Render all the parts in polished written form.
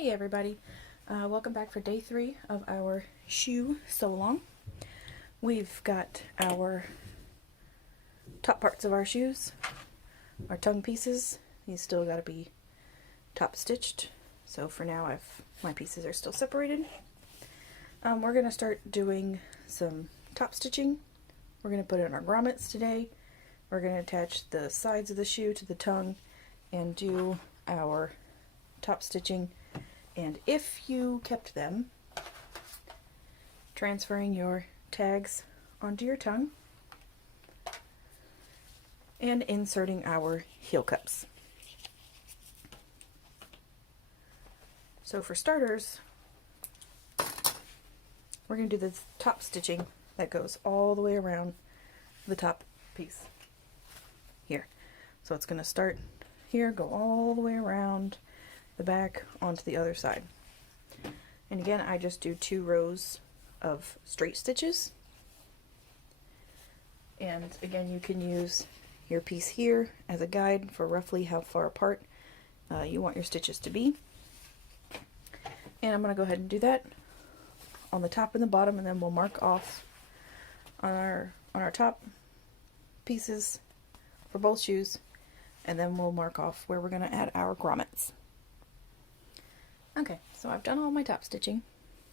Hey everybody, welcome back for day 3 of our shoe sew-along. We've got our top parts of our shoes, our tongue pieces. These still got to be top stitched, so for now my pieces are still separated. We're going to start doing some top stitching. We're going to put in our grommets today. We're going to attach the sides of the shoe to the tongue and do our top stitching. And if you kept them, transferring your tags onto your tongue and inserting our heel cups. So for starters, we're going to do this top stitching that goes all the way around the top piece here. So it's going to start here, go all the way around the back onto the other side. And again, I just do 2 rows of straight stitches. And again, you can use your piece here as a guide for roughly how far apart you want your stitches to be. And I'm going to go ahead and do that on the top and the bottom, and then we'll mark off on our top pieces for both shoes, and then we'll mark off where we're going to add our grommets. Okay, so I've done all my top stitching,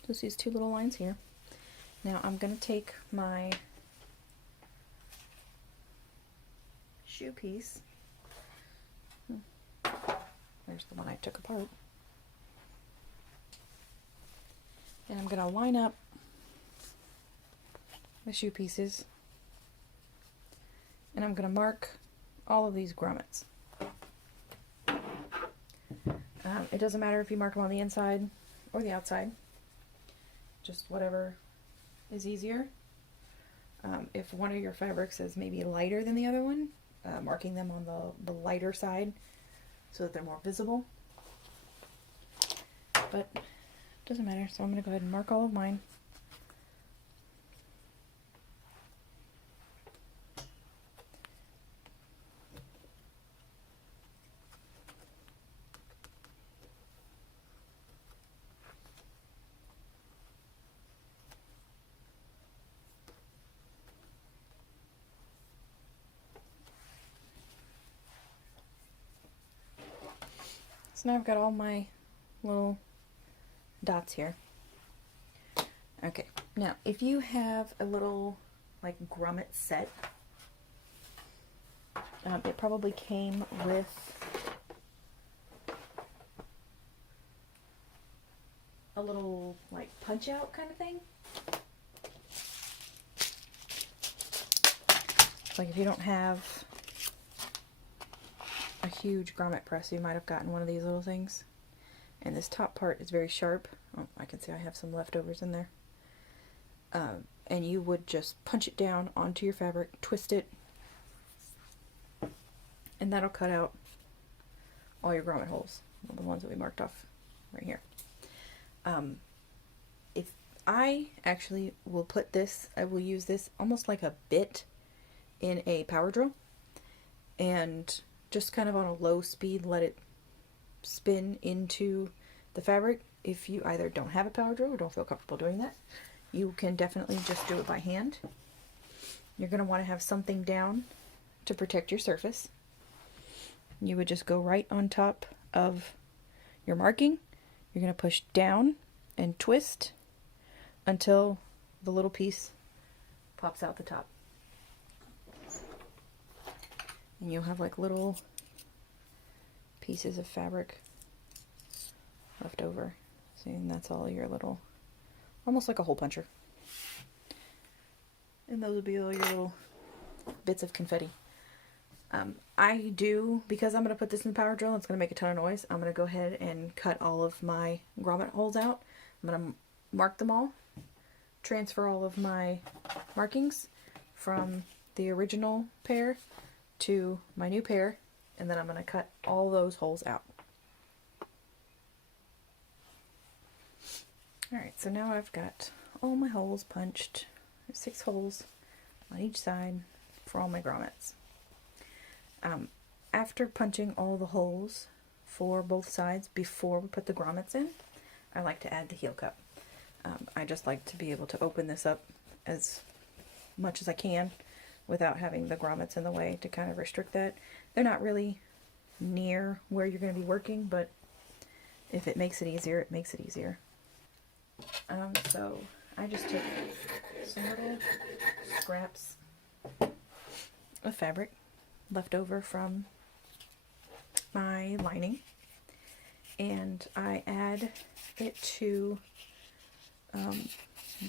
just these 2 little lines here. Now I'm going to take my shoe piece, there's the one I took apart, and I'm going to line up the shoe pieces, and I'm going to mark all of these grommets. It doesn't matter if you mark them on the inside or the outside, just whatever is easier. If one of your fabrics is maybe lighter than the other one, marking them on the lighter side so that they're more visible. But it doesn't matter, so I'm going to go ahead and mark all of mine. So now I've got all my little dots here. Okay, now if you have a little like grommet set, it probably came with a little like punch out kind of thing. Like if you don't have a huge grommet press, you might have gotten one of these little things. And this top part is very sharp. Oh, I can see I have some leftovers in there. And you would just punch it down onto your fabric, twist it, and that'll cut out all your grommet holes, the ones that we marked off right here. If I actually will put this, I will use this almost like a bit in a power drill, and just kind of on a low speed let it spin into the fabric. If you either don't have a power drill or don't feel comfortable doing that, you can definitely just do it by hand. You're going to want to have something down to protect your surface. You would just go right on top of your marking. You're going to push down and twist until the little piece pops out the top. And you'll have like little pieces of fabric left over. See, and that's all your little, almost like a hole puncher. And those will be all your little bits of confetti. I do, because I'm going to put this in the power drill, it's going to make a ton of noise, I'm going to go ahead and cut all of my grommet holes out. I'm going to mark them all, transfer all of my markings from the original pair to my new pair, and then I'm going to cut all those holes out. Alright, so now I've got all my holes punched. There's 6 holes on each side for all my grommets. After punching all the holes for both sides before we put the grommets in, I like to add the heel cup. I just like to be able to open this up as much as I can without having the grommets in the way to kind of restrict that. They're not really near where you're going to be working, but if it makes it easier, it makes it easier. So I just took some little scraps of fabric left over from my lining, and I add it to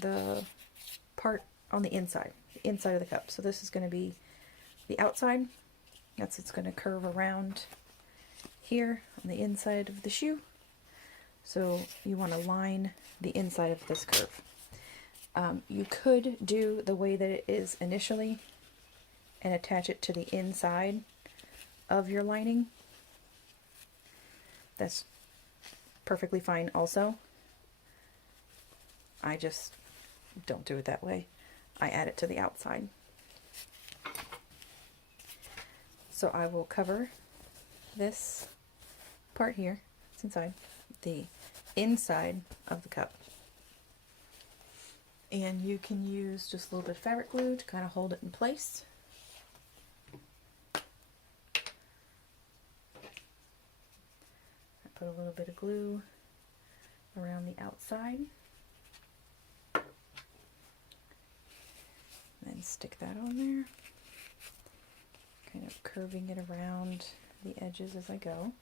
the part on the inside of the cup. So this is going to be the outside. It's going to curve around here on the inside of the shoe. So you want to line the inside of this curve. You could do the way that it is initially and attach it to the inside of your lining. That's perfectly fine also. I just don't do it that way. I add it to the outside. So I will cover this part here, it's inside, the inside of the cup. And you can use just a little bit of fabric glue to kind of hold it in place. I put a little bit of glue around the outside. And stick that on there, kind of curving it around the edges as I go.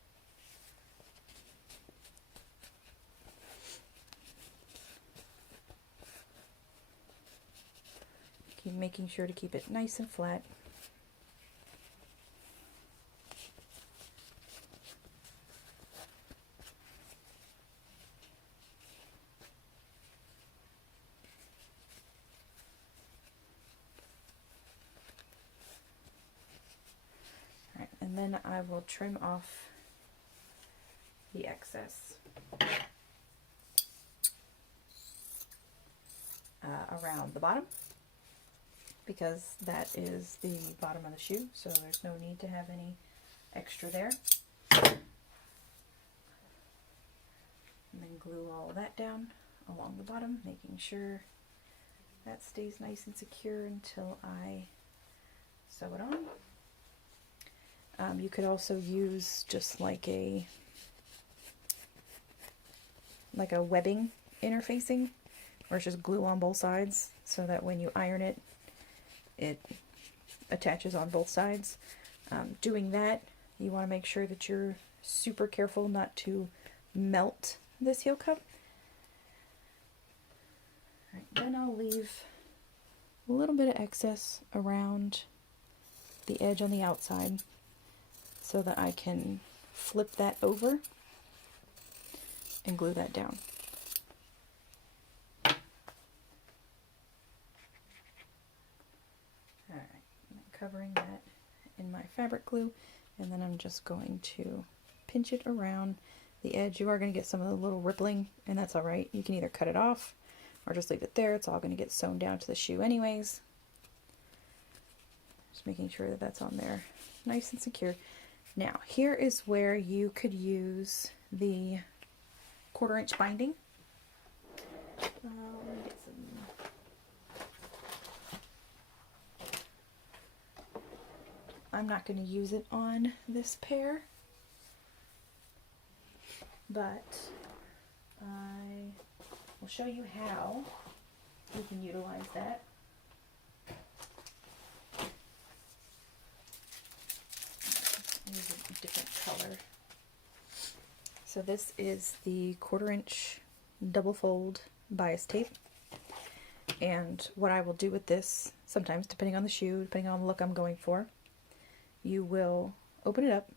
Keep making sure to keep it nice and flat. And then I will trim off the excess around the bottom, because that is the bottom of the shoe, so there's no need to have any extra there. And then glue all that down along the bottom, making sure that stays nice and secure until I sew it on. You could also use just like a webbing interfacing, where it's just glue on both sides, so that when you iron it, it attaches on both sides. Doing that, you want to make sure that you're super careful not to melt this heel cup. Right, then I'll leave a little bit of excess around the edge on the outside, so that I can flip that over and glue that down. Alright, I'm covering that in my fabric glue, and then I'm just going to pinch it around the edge. You are going to get some of the little rippling, and that's alright. You can either cut it off or just leave it there. It's all going to get sewn down to the shoe anyways. Just making sure that that's on there nice and secure. Now, here is where you could use the 1/4 inch binding. Let me get some. I'm not going to use it on this pair, but I will show you how you can utilize that. Use a different color. So this is the 1/4 inch double fold bias tape, and what I will do with this, sometimes depending on the shoe, depending on the look I'm going for, you will open it up.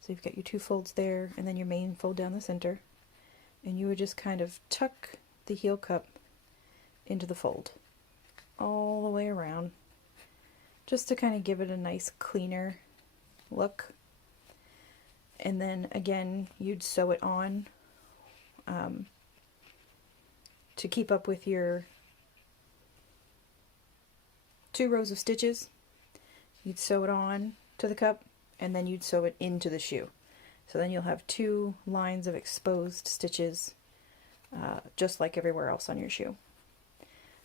So you've got your 2 folds there, and then your main fold down the center, and you would just kind of tuck the heel cup into the fold all the way around, just to kind of give it a nice cleaner look. And then again, you'd sew it on to keep up with your 2 rows of stitches. You'd sew it on to the cup, and then you'd sew it into the shoe. So then you'll have 2 lines of exposed stitches, just like everywhere else on your shoe.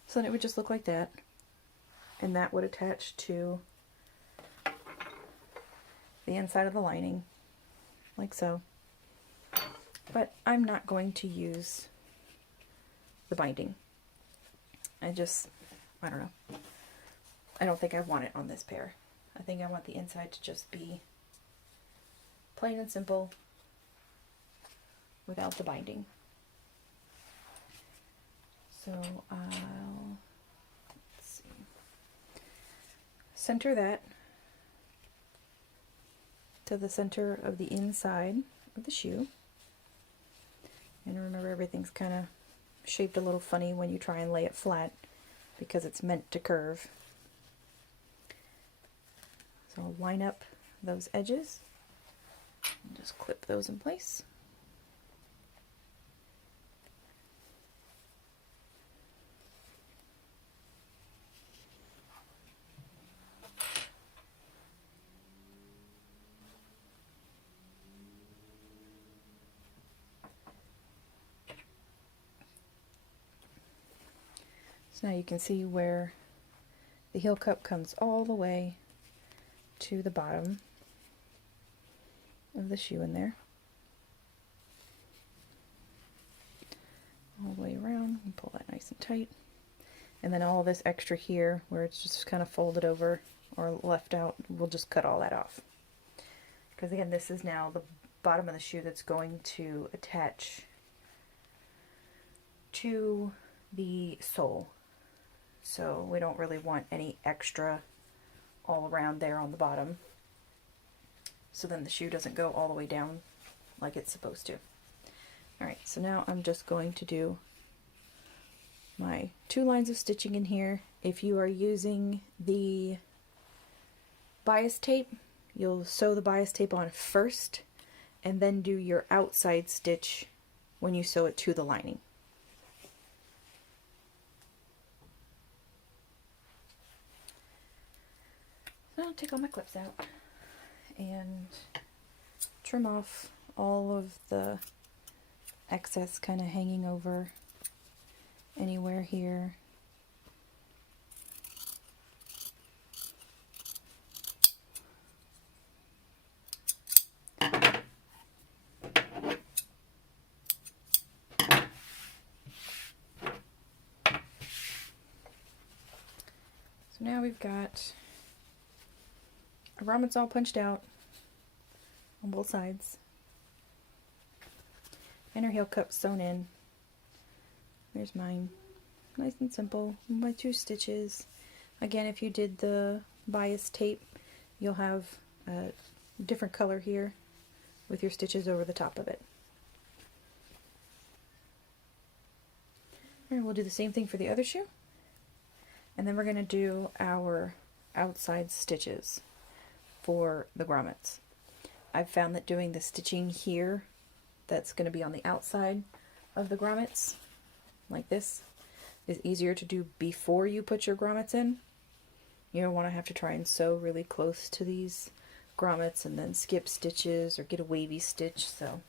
So then it would just look like that, and that would attach to the inside of the lining, like so. But I'm not going to use the binding. I don't know. I don't think I want it on this pair. I think I want the inside to just be plain and simple without the binding. So I'll, let's see, center that to the center of the inside of the shoe. And remember, everything's kind of shaped a little funny when you try and lay it flat because it's meant to curve. So I'll line up those edges and just clip those in place. So now you can see where the heel cup comes all the way to the bottom of the shoe in there. All the way around, and pull that nice and tight. And then all this extra here, where it's just kind of folded over or left out, we'll just cut all that off. Because again, this is now the bottom of the shoe that's going to attach to the sole. So we don't really want any extra all around there on the bottom. So then the shoe doesn't go all the way down like it's supposed to. Alright, so now I'm just going to do my 2 lines of stitching in here. If you are using the bias tape, you'll sew the bias tape on first and then do your outside stitch when you sew it to the lining. So I'll take all my clips out and trim off all of the excess kind of hanging over anywhere here. So now we've got our grommets all punched out on both sides, and our heel cup sewn in. There's mine, nice and simple, my 2 stitches. Again, if you did the bias tape, you'll have a different color here with your stitches over the top of it. And we'll do the same thing for the other shoe, and then we're going to do our outside stitches for the grommets. I've found that doing the stitching here that's going to be on the outside of the grommets, like this, is easier to do before you put your grommets in. You don't want to have to try and sew really close to these grommets and then skip stitches or get a wavy stitch. So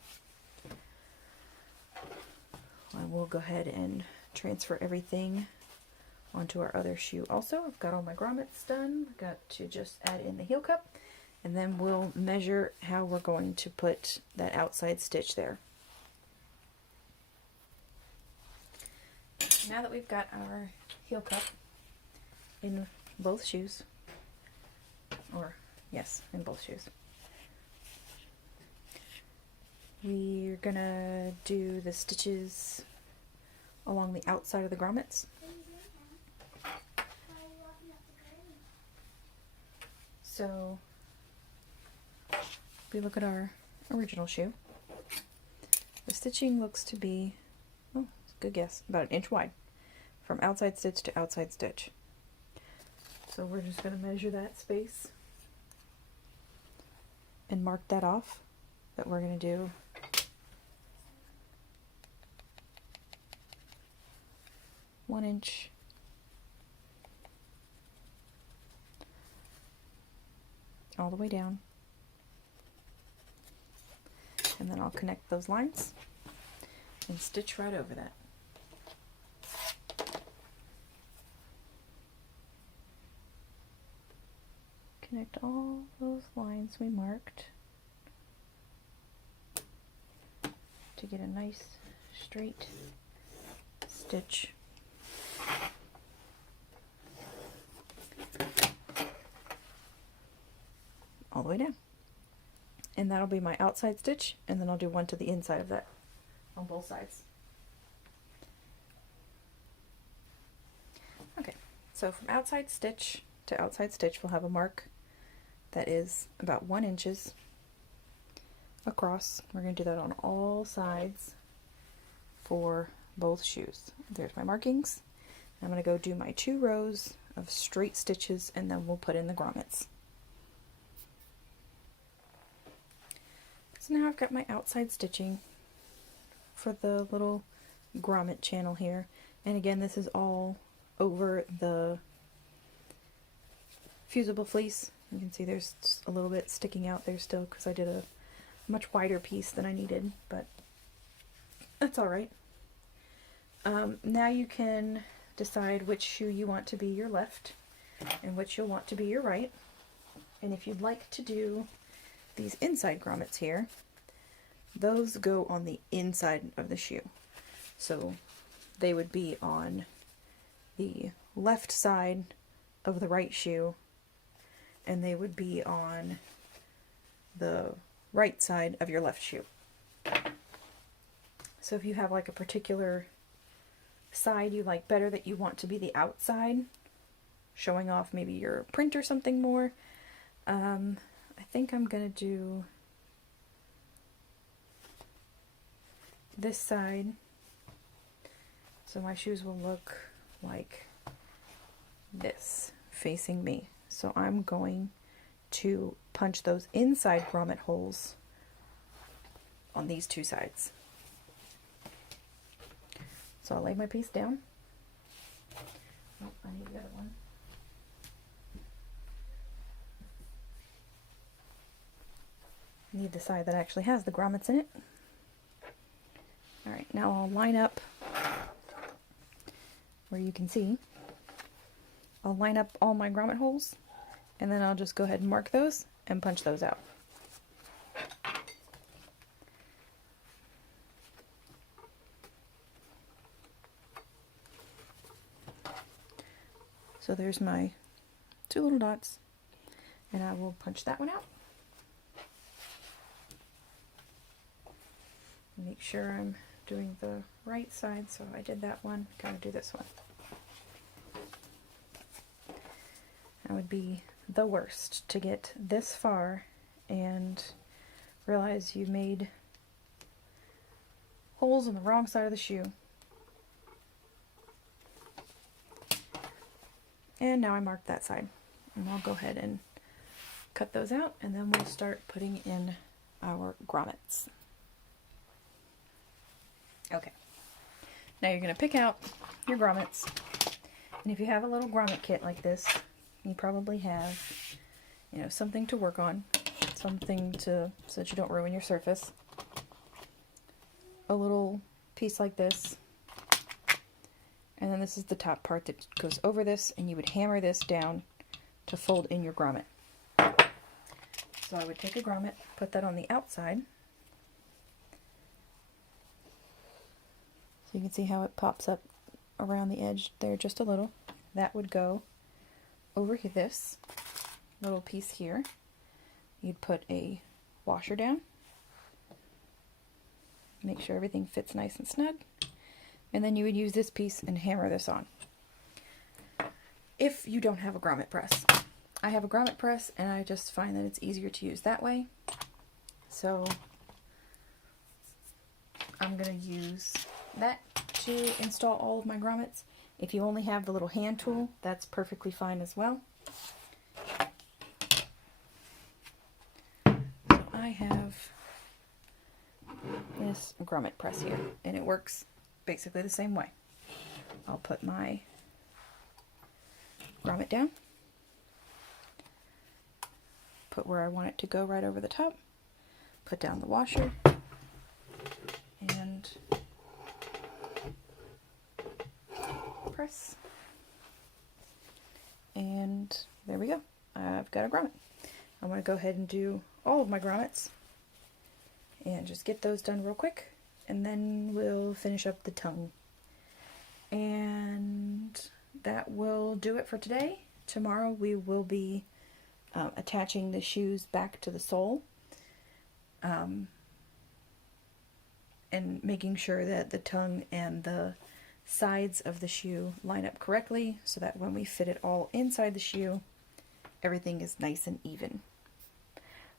I will go ahead and transfer everything onto our other shoe also. I've got all my grommets done. I've got to just add in the heel cup, and then we'll measure how we're going to put that outside stitch there. Now that we've got our heel cup in both shoes, or yes, in both shoes, we're gonna do the stitches along the outside of the grommets. So if we look at our original shoe, the stitching looks to be, oh, good guess, about 1 inch wide from outside stitch to outside stitch. So we're just going to measure that space and mark that off, that we're going to do one inch all the way down And then I'll connect those lines and stitch right over that. Connect all those lines we marked to get a nice straight stitch. All the way down. And that'll be my outside stitch, and then I'll do one to the inside of that on both sides. Okay, so from outside stitch to outside stitch, we'll have a mark that is about 1 inch across. We're going to do that on all sides for both shoes. There's my markings. I'm going to go do my 2 rows of straight stitches, and then we'll put in the grommets. So now I've got my outside stitching for the little grommet channel here. And again, this is all over the fusible fleece. You can see there's a little bit sticking out there still because I did a much wider piece than I needed, but that's all right. Now you can decide which shoe you want to be your left and which you'll want to be your right. And if you'd like to do these inside grommets here, those go on the inside of the shoe. So they would be on the left side of the right shoe, and they would be on the right side of your left shoe. So if you have like a particular side you like better that you want to be the outside, showing off maybe your print or something more, I think I'm going to do this side, so my shoes will look like this, facing me. So I'm going to punch those inside grommet holes on these 2 sides. So I'll lay my piece down. Oh, I need the other one. I need the side that actually has the grommets in it. Alright, now I'll line up where you can see. I'll line up all my grommet holes, and then I'll just go ahead and mark those and punch those out. So there's my 2 little dots, and I will punch that one out. Make sure I'm doing the right side, so I did that one, gotta do this one. That would be the worst, to get this far and realize you made holes on the wrong side of the shoe. And now I marked that side, and I'll go ahead and cut those out, and then we'll start putting in our grommets. Okay, now you're going to pick out your grommets, and if you have a little grommet kit like this, you probably have, you know, something to work on, something so that you don't ruin your surface. A little piece like this, and then this is the top part that goes over this, and you would hammer this down to fold in your grommet. So I would take a grommet, put that on the outside. So you can see how it pops up around the edge there just a little. That would go over this little piece here. You'd put a washer down. Make sure everything fits nice and snug. And then you would use this piece and hammer this on. If you don't have a grommet press. I have a grommet press, and I just find that it's easier to use that way. So I'm going to use that to install all of my grommets. If you only have the little hand tool, that's perfectly fine as well. So I have this grommet press here, and it works basically the same way. I'll put my grommet down, put where I want it to go right over the top, put down the washer, got a grommet. I'm going to go ahead and do all of my grommets and just get those done real quick, and then we'll finish up the tongue. And that will do it for today. Tomorrow we will be attaching the shoes back to the sole, and making sure that the tongue and the sides of the shoe line up correctly, so that when we fit it all inside the shoe, everything is nice and even.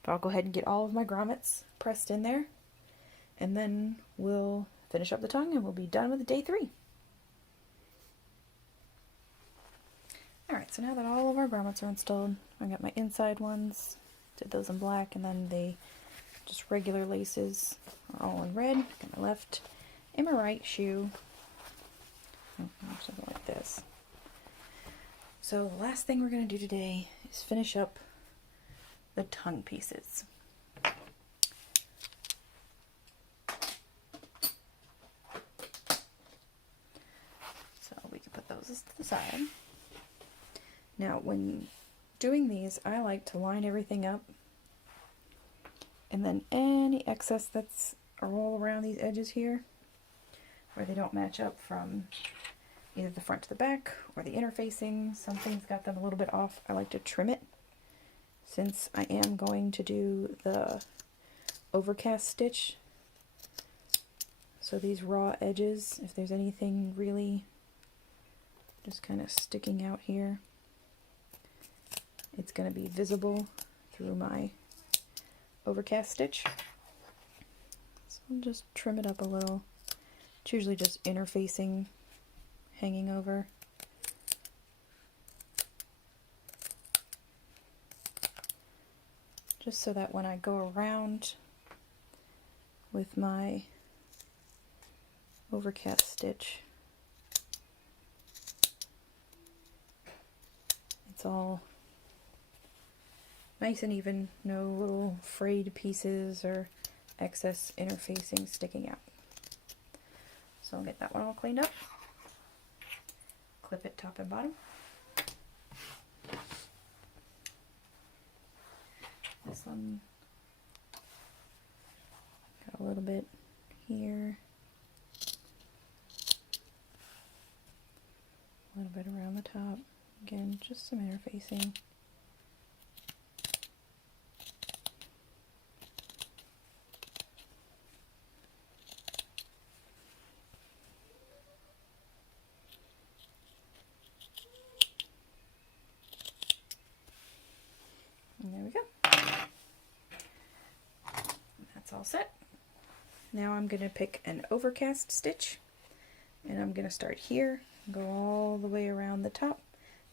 But I'll go ahead and get all of my grommets pressed in there, and then we'll finish up the tongue and we'll be done with day 3. Alright, so now that all of our grommets are installed, I got my inside ones, did those in black, and then the just regular laces are all in red. Got my left and my right shoe. Something like this. So the last thing we're going to do today is finish up the tongue pieces. So we can put those to the side. Now when doing these, I like to line everything up, and then any excess that's all around these edges here, where they don't match up from either the front to the back or the interfacing, something's got them a little bit off, I like to trim it, since I am going to do the overcast stitch. So these raw edges, if there's anything really just kind of sticking out here, it's going to be visible through my overcast stitch. So I'll just trim it up a little. It's usually just interfacing, hanging over. Just so that when I go around with my overcast stitch, it's all nice and even, no little frayed pieces or excess interfacing sticking out. So I'll get that one all cleaned up, clip it top and bottom. This one got a little bit here, a little bit around the top. Again, just some interfacing. And there we go. That's all set. Now I'm going to pick an overcast stitch, and I'm going to start here, go all the way around the top,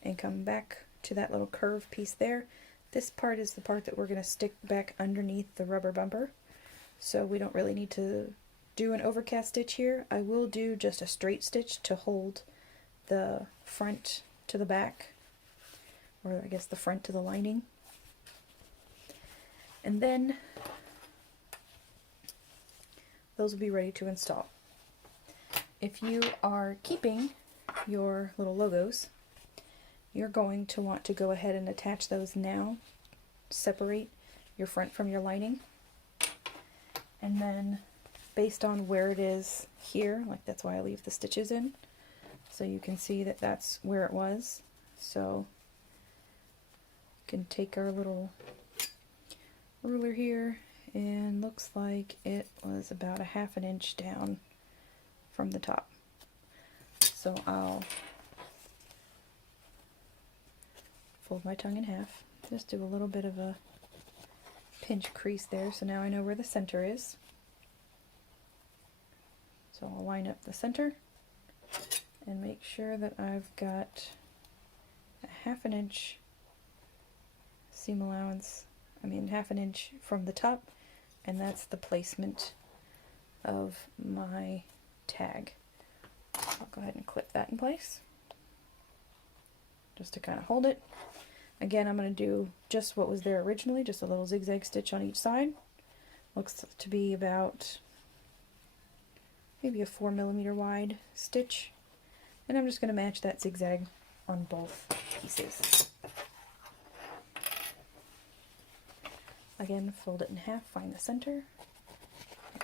and come back to that little curved piece there. This part is the part that we're going to stick back underneath the rubber bumper, so we don't really need to do an overcast stitch here. I will do just a straight stitch to hold the front to the back, or I guess the front to the lining. And then those will be ready to install. If you are keeping your little logos, you're going to want to go ahead and attach those now. Separate your front from your lining. And then based on where it is here, like that's why I leave the stitches in, so you can see that that's where it was. So you can take our little ruler here, and looks like it was about 1/2 inch down from the top. So I'll fold my tongue in half, just do a little bit of a pinch crease there, so now I know where the center is. So I'll line up the center and make sure that I've got 1/2 inch seam allowance, 1/2 inch from the top, and that's the placement of my tag. I'll go ahead and clip that in place just to kind of hold it. Again, I'm going to do just what was there originally, just a little zigzag stitch on each side. Looks to be about maybe a 4mm wide stitch, and I'm just going to match that zigzag on both pieces. Again, fold it in half, find the center,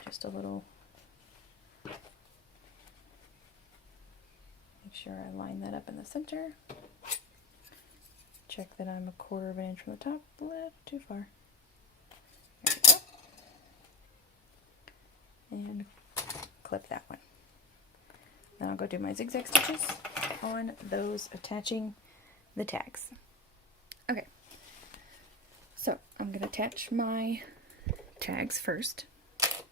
just a little, make sure I line that up in the center. Check that I'm 1/4 of an inch from the top, left, too far. There we go. And clip that one. Then I'll go do my zigzag stitches on those attaching the tags. Okay, so I'm going to attach my tags first. So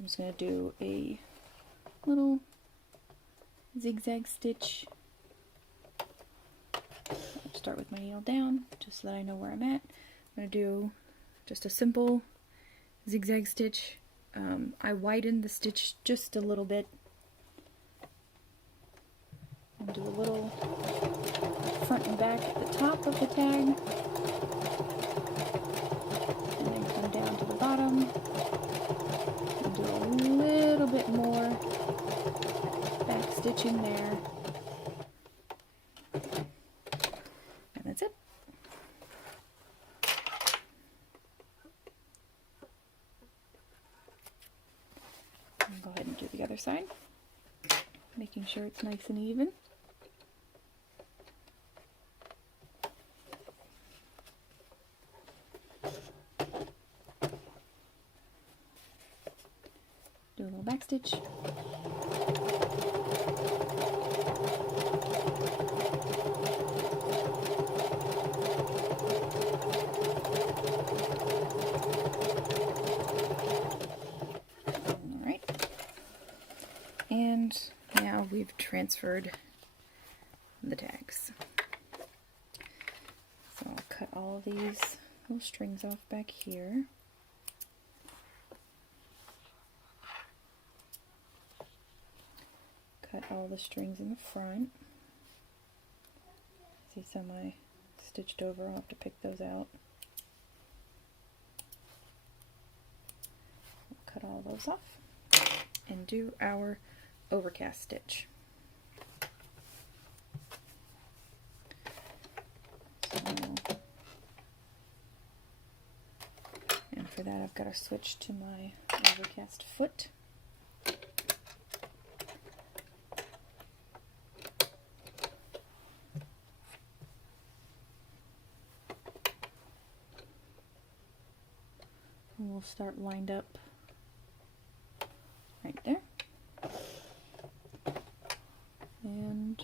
I'm just going to do a little zigzag stitch. I'll start with my needle down just so that I know where I'm at. I'm going to do just a simple zigzag stitch. I widened the stitch just a little bit. I'll do a little front and back at the top of the tag, and then come down to the bottom and do a little bit more back stitching there, and that's it. I'll go ahead and do the other side, making sure it's nice and even. Do a little back stitch. Alright. And now we've transferred the tags. So I'll cut all these little strings off back here. Cut all the strings in the front. See some I stitched over, I'll have to pick those out. Cut all those off and do our overcast stitch. And for that I've got to switch to my overcast foot. And we'll start lined up right there. And